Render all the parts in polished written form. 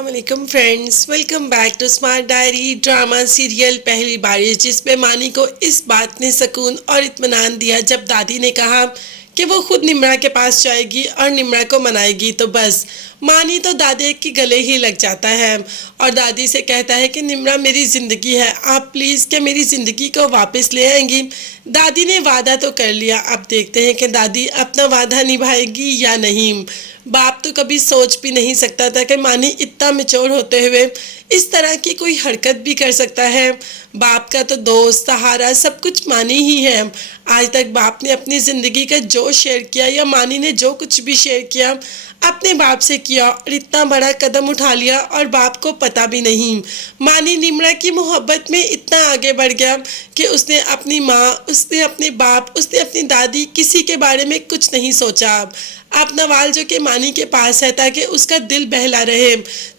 अस्सलाम वालेकुम friends, welcome back to smart diary drama serial Pehli Baarish, जिसमें मानी को इस बात ने सुकून और इत्मीनान दिया जब दादी ने कहा कि वो खुद निम्रा के पास जाएगी और निम्रा को मनाएगी। तो बस मानी तो दादी के गले ही लग जाता है और दादी से कहता है कि निम्रा मेरी ज़िंदगी है, आप प्लीज़ क्या मेरी ज़िंदगी को वापस ले आएंगी। दादी ने वादा तो कर लिया, अब देखते हैं कि दादी अपना वादा निभाएगी या नहीं। बाप तो कभी सोच भी नहीं सकता था कि मानी इतना मैच्योर होते हुए इस तरह की कोई हरकत भी कर सकता है। बाप का तो दोस्त सहारा सब कुछ मानी ही है। आज तक बाप ने अपनी ज़िंदगी का जो शेयर किया या मानी ने जो कुछ भी शेयर किया अपने बाप से किया और इतना बड़ा कदम उठा लिया और बाप को पता भी नहीं। मानी निम्रा की मोहब्बत में इतना आगे बढ़ गया कि उसने अपनी माँ, उसने अपने बाप, उसने अपनी दादी, किसी के बारे में कुछ नहीं सोचा। अब नवाल जो कि मानी के पास है ताकि उसका दिल बहला रहे,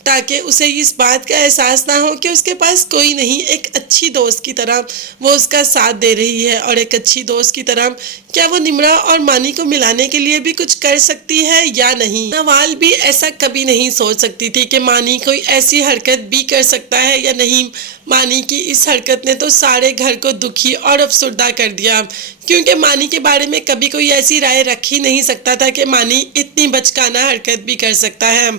ताकि उसे इस बात का एहसास ना हो कि उसके पास कोई नहीं, एक अच्छी दोस्त की तरह वो उसका साथ दे रही है। और एक अच्छी दोस्त की तरह क्या वो निम्रा और मानी को मिलाने के लिए भी कुछ कर सकती है या नहीं। नवाल भी ऐसा कभी नहीं सोच सकती थी कि मानी कोई ऐसी हरकत भी कर सकता है या नहीं। मानी की इस हरकत ने तो सारे घर को दुखी और अफसुर्दा कर दिया, क्योंकि मानी के बारे में कभी कोई ऐसी राय रख ही नहीं सकता था कि मानी इतनी बचकाना हरकत भी कर सकता है।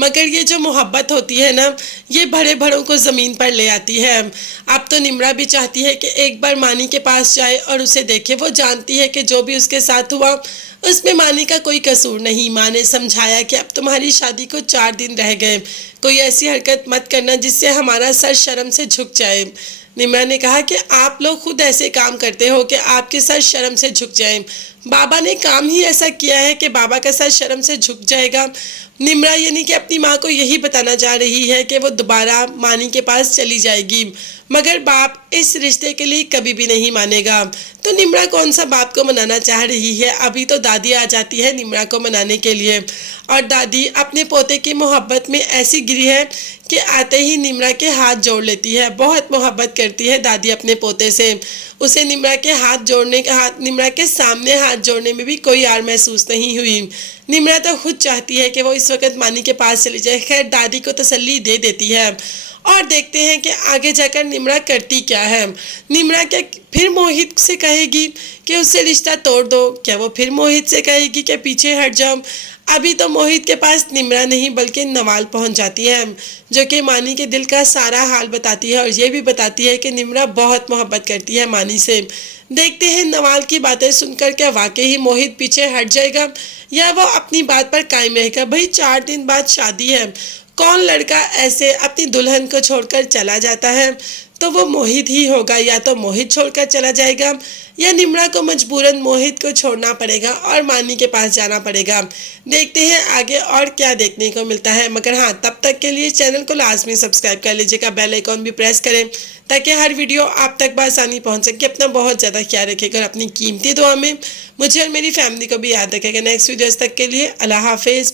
मगर ये जो मोहब्बत होती है ना, ये बड़े बड़ों को ज़मीन पर ले आती है। अब तो निम्रा भी चाहती है कि एक बार मानी के पास जाए और उसे देखे। वो जानती है कि जो भी उसके साथ हुआ उसमें मानी का कोई कसूर नहीं। माँ ने समझाया कि अब तुम्हारी शादी को 4 दिन रह गए, कोई ऐसी हरकत मत करना जिससे हमारा सर शर्म से झुक जाए। निम्रा ने कहा कि आप लोग खुद ऐसे काम करते हो कि आपके सर शर्म से झुक जाए। बाबा ने काम ही ऐसा किया है कि बाबा का सर शर्म से झुक जाएगा। निम्रा यानी कि अपनी माँ को यही बताना चाह रही है कि वो दोबारा मानी के पास चली जाएगी, मगर बाप इस रिश्ते के लिए कभी भी नहीं मानेगा। तो निम्रा कौन सा बाप को मनाना चाह रही है। अभी तो दादी आ जाती है निम्रा को मनाने के लिए और दादी अपने पोते की मोहब्बत में ऐसी गिरी है कि आते ही निम्रा के हाथ जोड़ लेती है। बहुत मोहब्बत करती है दादी अपने पोते से। उसे निम्रा के निम्रा के सामने हाथ जोड़ने में भी कोई आर महसूस नहीं हुई। निम्रा तो खुद चाहती है कि वो इस वक्त मानी के पास चली जाए। खैर दादी को तसल्ली दे देती है और देखते हैं कि आगे जाकर निम्रा करती क्या है। निम्रा क्या फिर मोहित से कहेगी कि उससे रिश्ता तोड़ दो? क्या वो फिर मोहित से कहेगी कि पीछे हट जाओ? अभी तो मोहित के पास निम्रा नहीं बल्कि नवाल पहुंच जाती है, जो कि मानी के दिल का सारा हाल बताती है और ये भी बताती है कि निम्रा बहुत मोहब्बत करती है मानी से। देखते हैं नवाल की बातें सुनकर क्या वाकई ही मोहित पीछे हट जाएगा या वो अपनी बात पर कायम रहेगा। भाई 4 दिन बाद शादी है, कौन लड़का ऐसे अपनी दुल्हन को छोड़कर चला जाता है? तो वो मोहित ही होगा। या तो मोहित छोड़कर चला जाएगा या निम्रा को मजबूरन मोहित को छोड़ना पड़ेगा और मानी के पास जाना पड़ेगा। देखते हैं आगे और क्या देखने को मिलता है। मगर हाँ, तब तक के लिए चैनल को लाजमी सब्सक्राइब कर लीजिएगा, बेल आइकॉन भी प्रेस करें ताकि हर वीडियो आप तक बआसानी पहुंच सके। अपना बहुत ज़्यादा ख्याल रखिएगा और अपनी कीमती दुआ में मुझे और मेरी फैमिली को भी याद रखेगा। नेक्स्ट वीडियोस तक के लिए अल्लाह हाफिज़।